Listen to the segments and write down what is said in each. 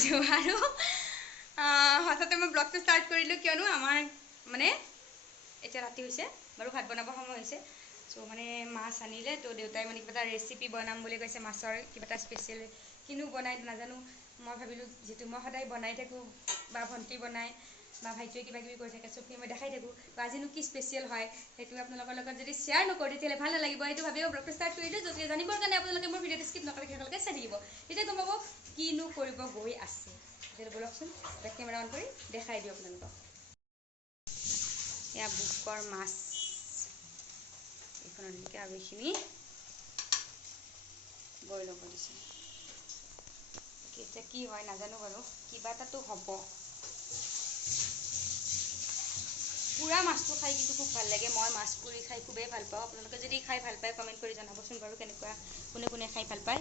আছোঁ আৰু হঠাতে মই ব্লগটো ষ্টাৰ্ট কৰিলোঁ কিয়নো আমাৰ মানে এতিয়া ৰাতি হৈছে বাৰু ভাত বনাব সময় হৈছে চ' মানে মাছ আনিলে তো দেউতাই মানে কিবা এটা ৰেচিপি বনাম বুলি কৈছে মাছৰ কিবা এটা স্পেচিয়েল কিনো বনাই নাজানো মই ভাবিলোঁ যিহেতু মই সদায় বনাই থাকোঁ বা ভণ্টি বনাই বা ভাইটিয়ে কিবা কিবি কৰি থাকে চবখিনি মই দেখাই থাকোঁ বা আজিনো কি স্পেচিয়েল হয় সেইটো আপোনালোকৰ লগত যদি শ্বেয়াৰ নকৰোঁ তেতিয়াহ'লে ভাল নালাগিব সেইটো ভাবিও ব্লগটো ষ্টাৰ্ট কৰিলোঁ যদি জানিবৰ কাৰণে আপোনালোকে মোৰ ভিডিঅ'টো স্কিপ নকৰি শেষলৈকে চাই থাকিব তেতিয়া গম পাব কিনো কৰিব গৈ আছে তেতিয়াহ'লে বলকচোন বেক কেমেৰা অন কৰি দেখাই দিওঁ আপোনালোকক এয়া বুকৰ মাছ এইখনত এনেকৈ আৰু এইখিনি বইল হ'ব দিছোঁ এতিয়া কি হয় নাজানো বাৰু কিবা এটাতো হ'ব পুৰা মাছটো খাই কিন্তু খুব ভাল লাগে মই মাছ পুৰি খাই খুবেই ভাল পাওঁ আপোনালোকে যদি খাই ভাল পায় কমেণ্ট কৰি জনাবচোন বাৰু কেনেকুৱা কোনে কোনে খাই ভাল পায়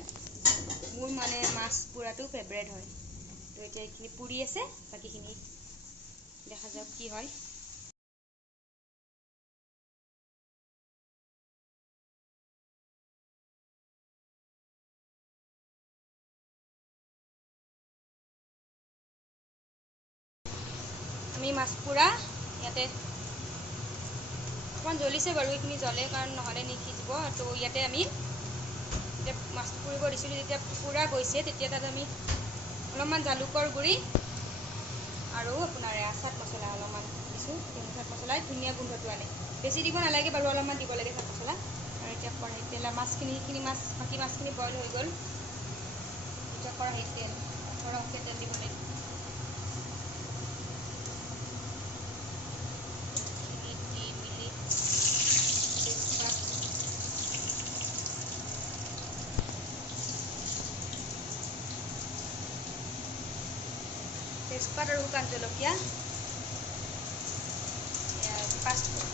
মোৰ মানে মাছ পুৰাটো ফেভৰেট হয় তো এতিয়া এইখিনি পুৰি আছে বাকীখিনি দেখা যাওক কি হয় আমি মাছ পুৰা ইয়াতে অকণমান জ্বলিছে বাৰু এইখিনি জ্বলে কাৰণ নহ'লে নিসিজিব তো ইয়াতে আমি যেতিয়া মাছটো পুৰিব দিছিলোঁ যেতিয়া পুৰা গৈছে তেতিয়া তাত আমি অলপমান জালুকৰ গুড়ি আৰু আপোনাৰ চাট মছলা অলপমান দিছোঁ চাট মছলাই ধুনীয়া গোন্ধটো আনে বেছি দিব নালাগে বাৰু অলপমান দিব লাগে চাট মছলা আৰু এতিয়া কেৰাহীত তেল মাছখিনি বাকী মাছখিনি বইল হৈ গ'ল এতিয়া কেৰাহীত তেল সৰহকৈ তেল দিব লাগিব তেজপাত আৰু শুকান জলকীয়া পাঁচফোৰণ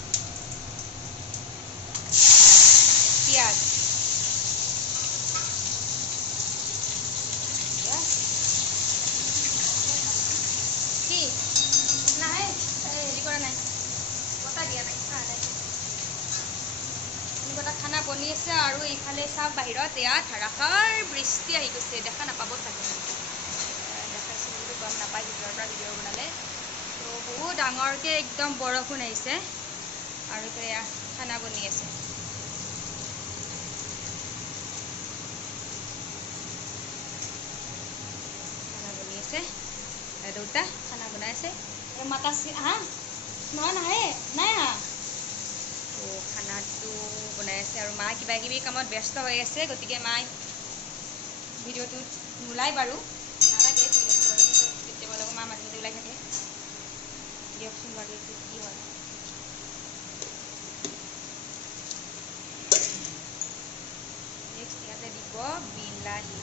পিঁয়াজ কি নাই হেৰি কৰা নাই বটা দিয়া নাই এনেকুৱা এটা খানা বনি আছে আৰু ইফালে চাওক বাহিৰত এয়া ধাৰাসাৰ বৃষ্টি আহি গৈছে দেখা নাপাব চাগে দেখাইছোঁ বুলি গম নাপায় ভিতৰৰ পৰা ভিডিঅ' বনালে তো বহুত ডাঙৰকৈ একদম বৰষুণ আহিছে আৰু এয়া খানা বনি আছে খানা বনি আছে দেউতা খানা বনাই আছে আৰু মাতা হা নহয় নাহে নাই হা তো খানাটো বনাই আছে আৰু মা কিবা কিবি কামত ব্যস্ত হৈ আছে গতিকে মায়ে ভিডিঅ'টোত নোলায় বাৰু নালাগে কেতিয়াবা লগত মা মাজে মাজে ওলাই থাকে দিয়কচোন বাৰু এইটো কি হয় নেক্সট ইয়াতে দিব বিলাহী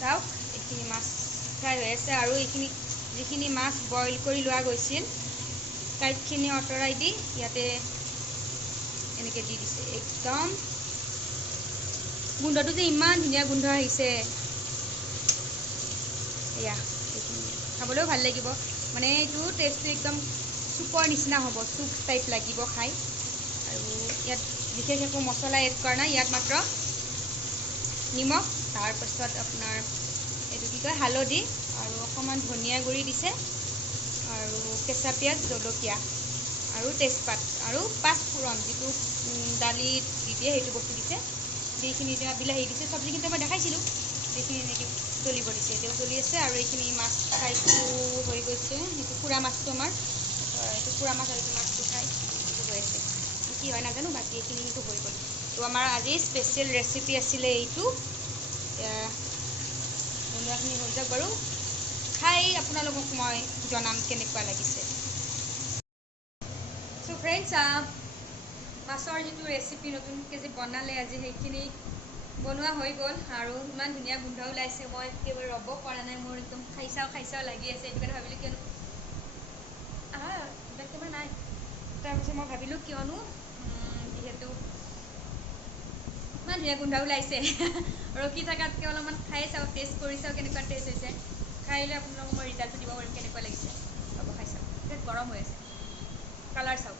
চাওক এইখিনি মাছ ফ্ৰাই হৈ আছে আৰু এইখিনি যিখিনি মাছ বইল কৰি লোৱা গৈছিল কাঁইটখিনি আঁতৰাই দি ইয়াতে এনেকৈ দি দিছে একদম গোন্ধটো যে ইমান ধুনীয়া গোন্ধ আহিছে এয়া এইখিনি খাবলৈও ভাল লাগিব মানে এইটো টেষ্টটো একদম চুপৰ নিচিনা হ'ব চুপ টাইপ লাগিব খাই আৰু ইয়াত বিশেষ একো মছলা এড কৰা নাই ইয়াত মাত্ৰ নিমখ তাৰপাছত আপোনাৰ এইটো কি কয় হালধি আৰু অকণমান ধনিয়া গুড়ি দিছে আৰু কেঁচা পিঁয়াজ জলকীয়া আৰু তেজপাত আৰু পাঁচফোৰণ যিটো দালিত দি দিয়ে সেইটো বস্তু দিছে যিখিনি এতিয়া বিলাহী দিছে চব্জিখিনি মই দেখাইছিলোঁ সেইখিনি এনেকৈ জ্বলিব দিছে এতিয়াও জ্বলি আছে আৰু এইখিনি মাছ ফ্ৰাইটো হৈ গৈছে সেইটো পুৰা মাছটো আমাৰ এইটো পুৰা মাছ আৰু এইটো মাছটো ফ্ৰাই এইটো হৈ আছে কি হয় নাজানো বাকী এইখিনি কিন্তু হৈ গ'ল তো আমাৰ আজি স্পেচিয়েল ৰেচিপি আছিলে এইটো এতিয়া বনোৱাখিনি হৈ যাওক বাৰু খাই আপোনালোকক মই জনাম কেনেকুৱা লাগিছে চ' ফ্ৰেণ্ডছ মাছৰ যিটো ৰেচিপি নতুনকৈ যে বনালে আজি সেইখিনি বনোৱা হৈ গ'ল আৰু ইমান ধুনীয়া গোন্ধ ওলাইছে মই একেবাৰে ৰ'ব পৰা নাই মোৰ একদম খাই চাওঁ লাগি আছে সেইটো কাৰণে ভাবিলোঁ কিয়নো বেলেগ কেমেৰা নাই তাৰপিছত মই ভাবিলোঁ কিয়নো যিহেতু ইমান ধুনীয়া গোন্ধ ওলাইছে ৰখি থকাতকৈ অলপমান খাই চাওঁ টেষ্ট কৰি চাওঁ কেনেকুৱা টেষ্ট হৈছে খাই লৈ আপোনালোকক মই ৰিজাল্টটো দিব পাৰিম কেনেকুৱা লাগিছে ৰ'ব খাই চাওঁ বহুত গৰম হৈ আছে কালাৰ চাওক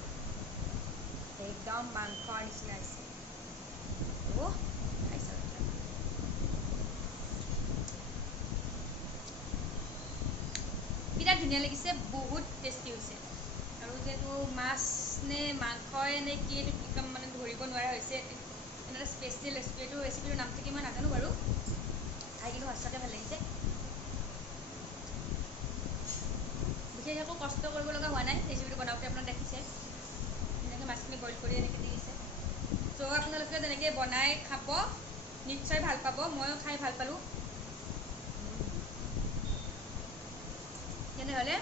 একদম মাংসৰ নিচিনা হৈছে খাই চাওক বিৰাট ধুনীয়া লাগিছে বহুত টেষ্টি হৈছে আৰু যিহেতু মাছ নে মাংসই নে কি এইটো একদম মানে ধৰিব নোৱাৰা হৈছে এটা স্পেচিয়েল ৰেচিপি এইটো ৰেচিপিটোৰ নামটো কি মই নাজানো বাৰু খাই কিন্তু সঁচাকৈ ভাল লাগিছে বিশেষ একো কষ্ট কৰিব লগা হোৱা নাই ৰেচিপিটো বনাওঁতে আপোনাক দেখিছে ধুনীয়াকৈ মাছখিনি বইল কৰি এনেকৈ দি দিছে চ' আপোনালোকে তেনেকৈ বনাই খাব নিশ্চয় ভাল পাব ময়ো খাই ভাল পালোঁ তেনেহ'লে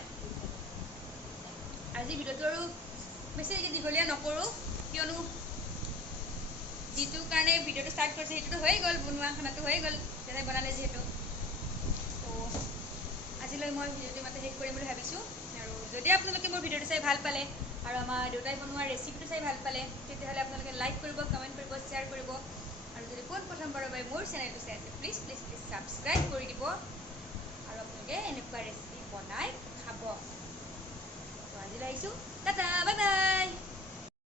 আজি ভিডিঅ'টো আৰু বেছি দীঘলীয়া নকৰোঁ কিয়নো যিটো কাৰণে ভিডিঅ'টো ষ্টাৰ্ট কৰিছে সেইটোতো হৈয়ে গ'ল বনোৱা খানাটো হৈয়ে গ'ল যেনে বনালে যিহেতু ত' আজিলৈ মই ভিডিঅ'টো মাতে শেষ কৰিম বুলি ভাবিছোঁ আৰু যদি আপোনালোকে মোৰ ভিডিঅ'টো চাই ভাল পালে আৰু আমাৰ দেউতাই বনোৱা ৰেচিপিটো চাই ভাল পালে তেতিয়াহ'লে আপোনালোকে লাইক কৰিব কমেণ্ট কৰিব শ্বেয়াৰ কৰিব আৰু যদি প্ৰথমবাৰৰ বাবে মোৰ চেনেলটো চাই আছে প্লিজ ছাবস্ক্ৰাইব কৰি দিব আৰু আপোনালোকে এনেকুৱা ৰেচিপি বনাই খাব ত' আজিলৈ আহিছোঁ